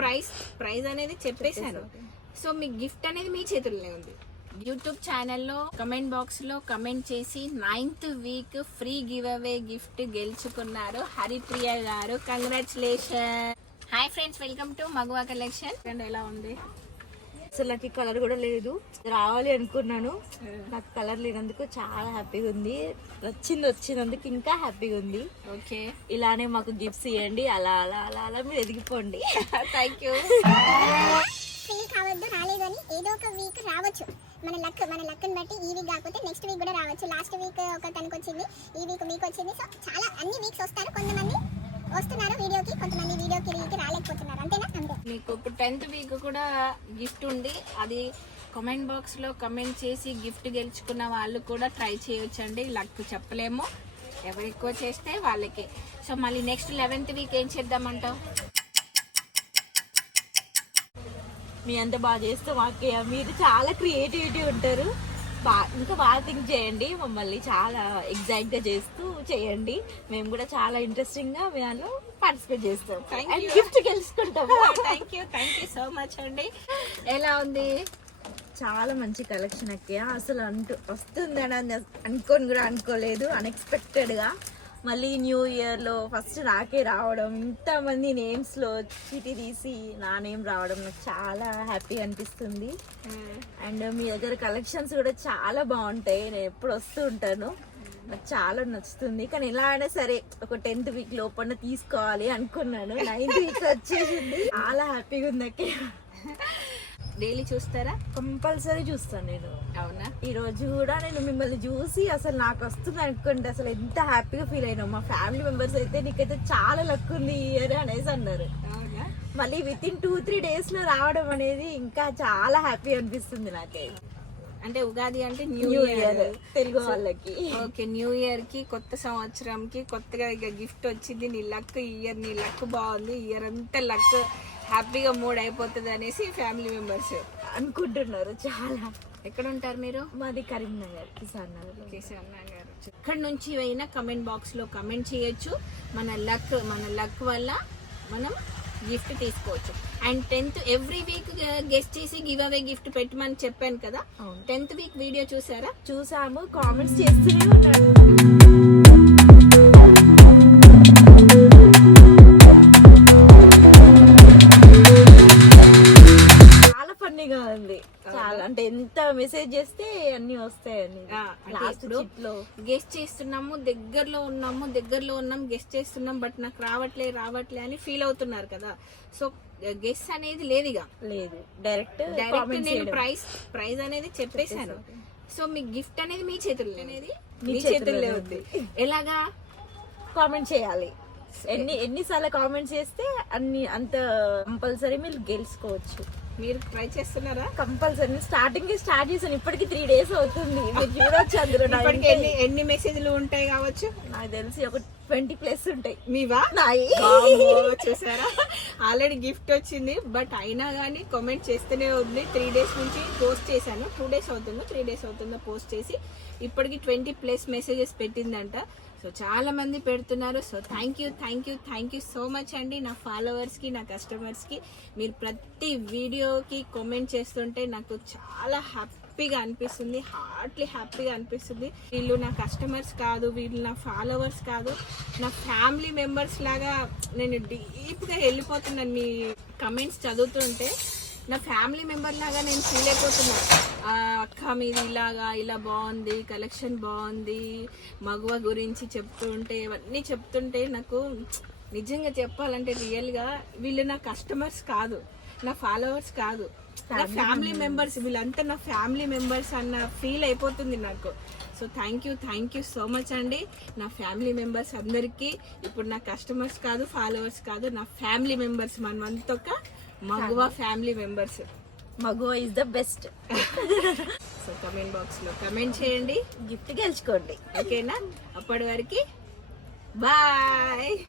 Price అనేది చెప్పేశాను. So మీ gift అనేది మీ చేతుల్లోనే ఉంది. యూట్యూబ్ ఛానల్లో కమెంట్ బాక్స్ లో కమెంట్ చేసి 9th week free give away gift గెలుచుకున్నారు హరిప్రియ గారు. Congratulation. Hi friends, welcome to మగువా కలెక్షన్. ఎలా ఉంది? అసలు నాకు ఈ కలర్ కూడా లేదు, రావాలి అనుకున్నాను. నాకు కలర్ లేనందుకు చాలా హ్యాపీగా ఉంది. వచ్చినందుకు ఇంకా హ్యాపీగా ఉంది. ఓకే, ఇలానే మాకు గిఫ్ట్స్ ఇవ్వండి. అలా అలా అలా అలా మీరు ఎదిగిపోండి. Thank you. ఫీల్ కావద్దు, రాలేదు అని. ఏదో ఒక వీక్ రావచ్చు. మన లక్ని బట్టి ఈ వీక్ కాకపోతే నెక్స్ట్ వీక్ కూడా రావచ్చు. లాస్ట్ వీక్ ఒక తనకు వచ్చింది, ఈ వీక్ మీకు వచ్చింది. సో చాలా అన్ని వీక్స్ వస్తారు. కొంతమంది వస్తున్నారు వీడియోకి, కొంతమంది వీడియోకి రాలేకపోతున్నారు. అంతేనా? అంతే. మీకు ఇప్పుడు 10th వీక్ కూడా గిఫ్ట్ ఉంది. అది కామెంట్ బాక్స్ లో కమెంట్ చేసి గిఫ్ట్ గెలుచుకున్న వాళ్ళు కూడా ట్రై చేయొచ్చండి. లక్ చెప్పలేము, ఎవరు ఎక్కువ చేస్తే వాళ్ళకి. సో మళ్ళీ నెక్స్ట్ 11th వీక్ ఏం చేద్దామంటావు? మీ అంత బాగా చేస్తే మాకే, మీరు చాలా క్రియేటివిటీ ఉంటారు. ఇంకా బాగా థింక్ చేయండి. మమ్మల్ని చాలా ఎగ్జైట్ గా చేస్తూ చేయండి. మేము కూడా చాలా ఇంట్రెస్టింగ్ గా మేము పార్టిసిపేట్ చేస్తాం. గిఫ్ట్ గెలుచుకుంటాం. థ్యాంక్ యూ సో మచ్ అండి. ఎలా ఉంది? చాలా మంచి కలెక్షన్ అక్క. అసలు వస్తుందని అనుకోలేదు. అన్ఎక్స్పెక్టెడ్ గా మళ్ళీ న్యూ ఇయర్ లో ఫస్ట్ నాకే రావడం, ఇంతమంది నేమ్స్ లో చీటీ తీసి నా నేమ్ రావడం నాకు చాలా హ్యాపీ అనిపిస్తుంది. అండ్ మీ దగ్గర కలెక్షన్స్ కూడా చాలా బాగుంటాయి. నేను ఎప్పుడు వస్తూ ఉంటాను, నాకు చాలా నచ్చుతుంది. కానీ ఎలా అయినా సరే ఒక 10th వీక్ లోపల తీసుకోవాలి అనుకున్నాను. 9th వీక్ వచ్చేసింది. చాలా హ్యాపీగా ఉంది అక్క. డైలీ చూస్తారా? కంపల్సరీ చూస్తాను నేను. అవునా? ఈ రోజు కూడా నేను మిమ్మల్ని చూసి అసలు నాకు వస్తుంది అనుకోండి, అసలు ఎంత హ్యాపీగా ఫీల్ అయినా. మా ఫ్యామిలీ మెంబర్స్ అయితే నీకైతే చాలా లక్ ఉంది ఈ ఇయర్ అనేసి అన్నారు. మళ్ళీ వితిన్ 2-3 days లో రావడం అనేది ఇంకా చాలా హ్యాపీ అనిపిస్తుంది నాకైతే. అంటే ఉగాది అంటే న్యూ ఇయర్ తెలుగు వాళ్ళకి. ఓకే, న్యూ ఇయర్ కి, కొత్త సంవత్సరంకి కొత్తగా గిఫ్ట్ వచ్చింది. నీ లక్ ఇయర్, నీ లక్ బాగుంది, ఇయర్ అంతా లక్ హ్యాపీగా మూడ్ అయిపోతుంది అనేసి ఫ్యామిలీ మెంబర్స్ అనుకుంటున్నారు చాలా. ఎక్కడ ఉంటారు మీరు? మాది కరీంనగర్, కిసాన్ నగర్. ఎక్కడి నుంచి అయినా కమెంట్ బాక్స్ లో కమెంట్ చేయొచ్చు. మన లక్ వల్ల మనం గిఫ్ట్ తీసుకోవచ్చు. And 10th every week guest చేసి గివ్ అవే గిఫ్ట్ పెట్టమని చెప్పాను కదా. 10th వీక్ వీడియో చూసారా? చూసాము, కామెంట్స్ చేస్తూనే ఉన్నాడు. చాలా ఫన్నీగా ఉంది. చాలా అంటే ఎంత మెసేజ్ చేస్తే అన్ని వస్తాయని. లాస్ట్ లో గెస్ట్ చేస్తున్నాము, దగ్గరలో ఉన్నాం, గెస్ట్ చేస్తున్నాం, బట్ నాకు రావట్లే అని ఫీల్ అవుతున్నారు కదా. సో గెస్ట్ అనేది లేదు, డైరెక్ట్ నేను ప్రైస్ అనేది చెప్పేశాను. సో మీ గిఫ్ట్ అనేది మీ చేతుల్లో ఉంది. ఎలాగా? కామెంట్ చేయాలి. ఎన్నిసార్లు కామెంట్ చేస్తే అంత కంపల్సరీ మీరు గెలుచుకోవచ్చు. మీరు ట్రై చేస్తున్నారా? కంపల్సరీ. స్టార్ట్ చేసాను, ఇప్పటికి 3 days అవుతుంది. మీరు చూడొచ్చు అందులో ఎన్ని మెసేజ్లు ఉంటాయి కావచ్చు. నాకు తెలిసి ఒక 20+ ఉంటాయి. మీవా? చూసారా? ఆల్రెడీ గిఫ్ట్ వచ్చింది, బట్ అయినా కానీ కామెంట్ చేస్తూనే ఉంది. 3 days నుంచి పోస్ట్ చేశాను. 2 days అవుతుందో 3 days అవుతుందో పోస్ట్ చేసి ఇప్పటికి 20+ మెసేజెస్ పెట్టిందంట. సో చాలా మంది పెడుతున్నారు. So thank you so much అండి. నా ఫాలోవర్స్ కి, నా కస్టమర్స్ కి మీరు ప్రతి వీడియోకి కామెంట్ చేస్తుంటే నాకు చాలా హ్యాపీగా అనిపిస్తుంది, హ్యాపీగా అనిపిస్తుంది. వీళ్ళు నా కస్టమర్స్ కాదు, వీళ్ళు నా ఫాలోవర్స్ కాదు, నా ఫ్యామిలీ మెంబర్స్ లాగా నేను డీప్గా వెళ్ళిపోతున్నాను. మీ కమెంట్స్ చదువుతుంటే నా ఫ్యామిలీ మెంబర్ లాగా నేను ఫీల్ అయిపోతున్నాను. అక్క మీది ఇలా బాగుంది, కలెక్షన్ బాగుంది, మగువ గురించి ఇవన్నీ చెప్తుంటే నాకు నిజంగా చెప్పాలంటే రియల్గా వీళ్ళు నా కస్టమర్స్ కాదు, నా ఫాలోవర్స్ కాదు, నా ఫ్యామిలీ మెంబర్స్. వీళ్ళంతా నా ఫ్యామిలీ మెంబర్స్ అన్న ఫీల్ అయిపోతుంది నాకు. So thank you so much అండి. నా ఫ్యామిలీ మెంబర్స్ అందరికీ, ఇప్పుడు నా కస్టమర్స్ కాదు, ఫాలోవర్స్ కాదు, నా ఫ్యామిలీ మెంబర్స్. మనమంతా ఒక మగువా ఫ్యామిలీ మెంబర్స్. మగువా is the best. So comment box లో కమెంట్ చేయండి, గిఫ్ట్ గెలుచుకోండి. ఓకేనా? అప్పటి వరకు బాయ్.